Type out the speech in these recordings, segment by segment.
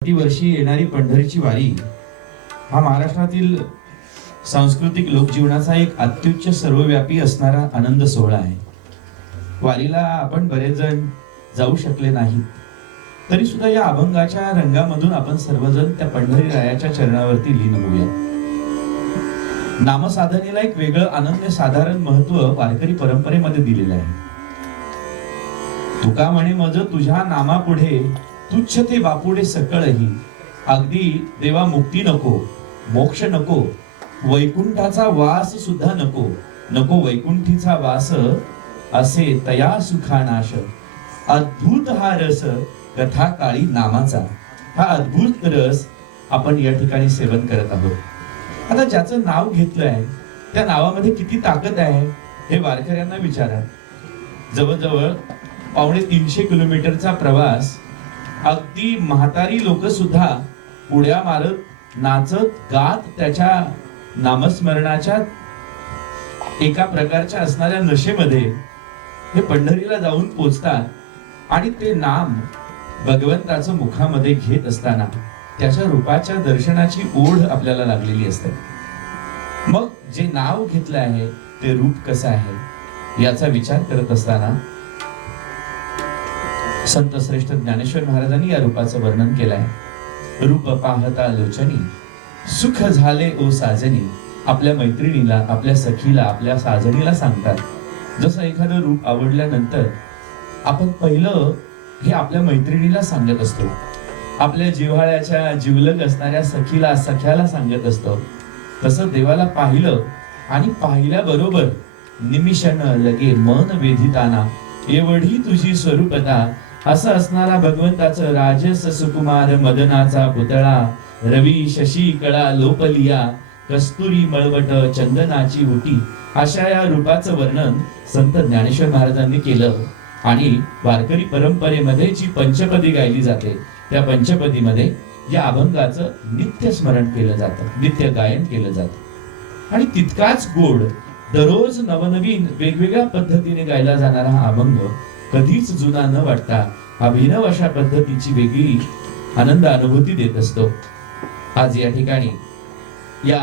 प्रतिवर्षी येणारी पंढरीची वारी हा महाराष्ट्रातील सांस्कृतिक लोकजीवनाचा एक अत्युच्च सर्वव्यापी असणारा आनंद सोहळा आहे. वारीला आपण बरेच जण जाऊ शकले नाही तरी सुद्धा या अभंगाच्या रंगामधून आपण सर्वजण त्या पंढरी रायाच्या चरणावरती लीन होऊया. नामसाधनेला एक वेगळं अनन्य साधारण महत्व वारकरी परंपरेमध्ये दिलेलं आहे. तुका म्हणे मज तुझ्या नामापुढे तुच्छ ते बापुडे सकळही, अगदी देवा मुक्ती नको, मोक्ष नको, वैकुंठाचा वास सुद्धा नको, नको वैकुंठीचा वास, असे तया सुखानाश. अद्भुत हा रस कथा काळी नामाचा. हा अद्भुत रस आपण या ठिकाणी सेवन करत आहोत. आता ज्याचं नाव घेतलंय त्या नावामध्ये किती ताकद आहे हे वारकऱ्यांना विचारा. जवळजवळ 350 किलोमीटरचा प्रवास, अगदी म्हातारी लोक सुद्धा उड्या मारत नाचत गात त्याच्या नामस्मरणाच्या एका प्रकारच्या असणाऱ्या नशेमध्ये हे पंढरीला जाऊन पोचतात आणि ते नाम भगवंताचं मुखामध्ये घेत असताना त्याच्या रूपाच्या दर्शनाची ओढ आपल्याला लागलेली असते. मग जे नाव घेतलं आहे ते रूप कसं आहे याचा विचार करत असताना संत श्रेष्ठ ज्ञानेश्वर महाराजांनी या रूपाचं वर्णन केलं आहे. रूप पाहता लोचनी सुख झाले ओ साजनी. आपल्या मैत्रिणीला, आपल्या सखीला, आपल्या साजणीला सांगतात. जसं एखादं रूप आवडल्यानंतर आपण पहिलं हे आपल्या मैत्रिणीला सांगत असतो, आपल्या जिव्हाळ्याच्या जिवलग असणाऱ्या सखीला, सख्याला सांगत असतो. तसं देवाला पाहिलं आणि पाहिल्याबरोबर निमिषण लगे मन वेधिताना, एवढी तुझी स्वरूपता, असं असणारा भगवंताचं राजस सुकुमार मदनाचा पुतळा, रवी शशी कळा लोपलिया, कस्तुरी मळवट चंदनाची उटी, अशा या रूपाचं वर्णन संत ज्ञानेश्वर महाराजांनी केलं. आणि वारकरी परंपरेमध्ये जी पंचपदी गायली जाते त्या पंचपदीमध्ये या अभंगाचं नित्य स्मरण केलं जातं, नित्य गायन केलं जातं. आणि तितकाच गोड दररोज नवनवीन वेगवेगळ्या पद्धतीने गायला जाणारा हा अभंग कधीच जुना न वाटता अभिनव अशा पद्धतीची वेगळी आनंद अनुभूती देत असतो. आज या ठिकाणी या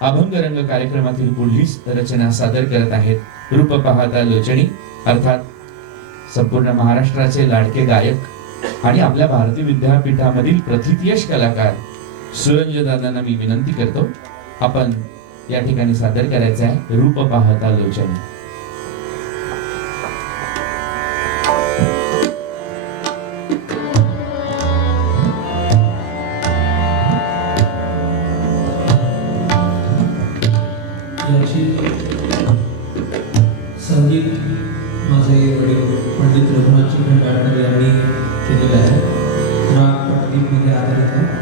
अभंगरंग कार्यक्रमातील पुढलीच रचना सादर करत आहेत रूप पाहता लोचनी, अर्थात संपूर्ण महाराष्ट्राचे लाडके गायक आणि आपल्या भारतीय विद्यापीठामधील प्रथितयश कलाकार सुरंजन दादांना मी विनंती करतो, आपण या ठिकाणी सादर करायचं आहे रूप पाहता लोचनी. संगीत माझे वडील पंडित रघुनाथजी खंडाळकर यांनी केलेलं आहे. राग पट्टीमध्ये आधारित आहे.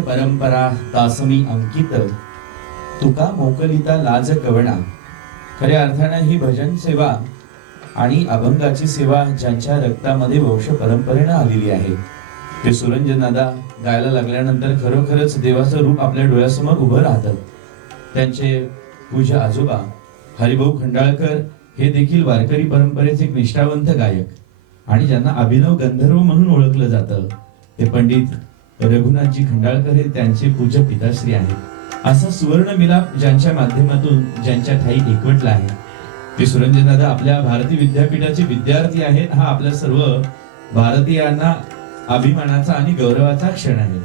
परंपरा दासमी अंकित, तुका मोकलिता लाज कवणा. खऱ्या अर्थानं ही भजन सेवा आणि अभंगाची सेवा ज्यांच्या रक्तामध्ये वंश परंपरेनं आलेली आहे, ते सुरंजन दादा गायला लागल्यानंतर खरोखरच देवाचं रूप आपल्या डोळ्यासमोर उभं राहतं. त्यांचे पूज्य आजोबा हरिभाऊ खंडाळकर हे देखील वारकरी परंपरेचे एक निष्ठावंत गायक आणि ज्यांना अभिनव गंधर्व म्हणून ओळखलं जातं, ते पंडित रघुनाथजी खंडाळकर हे त्यांचे पूज्य पिताश्री आहेत. असा सुवर्ण मिलाप ज्यांच्या माध्यमातून ज्यांच्या ठाई एकवटला आहे, ते सुरंजन दादा आपल्या भारतीय विद्यापीठाचे विद्यार्थी आहेत. हा आपल्या सर्व भारतीयांना अभिमानाचा आणि गौरवाचा क्षण आहे.